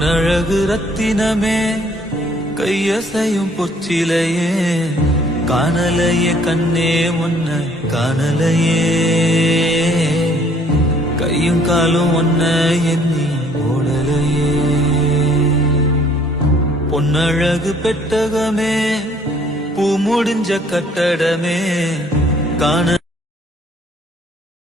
பொன்னழகு ரத்தினமே கையசையும் பொச்சிலையே காணலையே கண்ணே ஒன்ன காணலையே கையும் காலும் ஒன்ன எண்ணி ஓடலையே பொன்னழகு பெட்டகமே பூ முடிஞ்ச கட்டடமே காண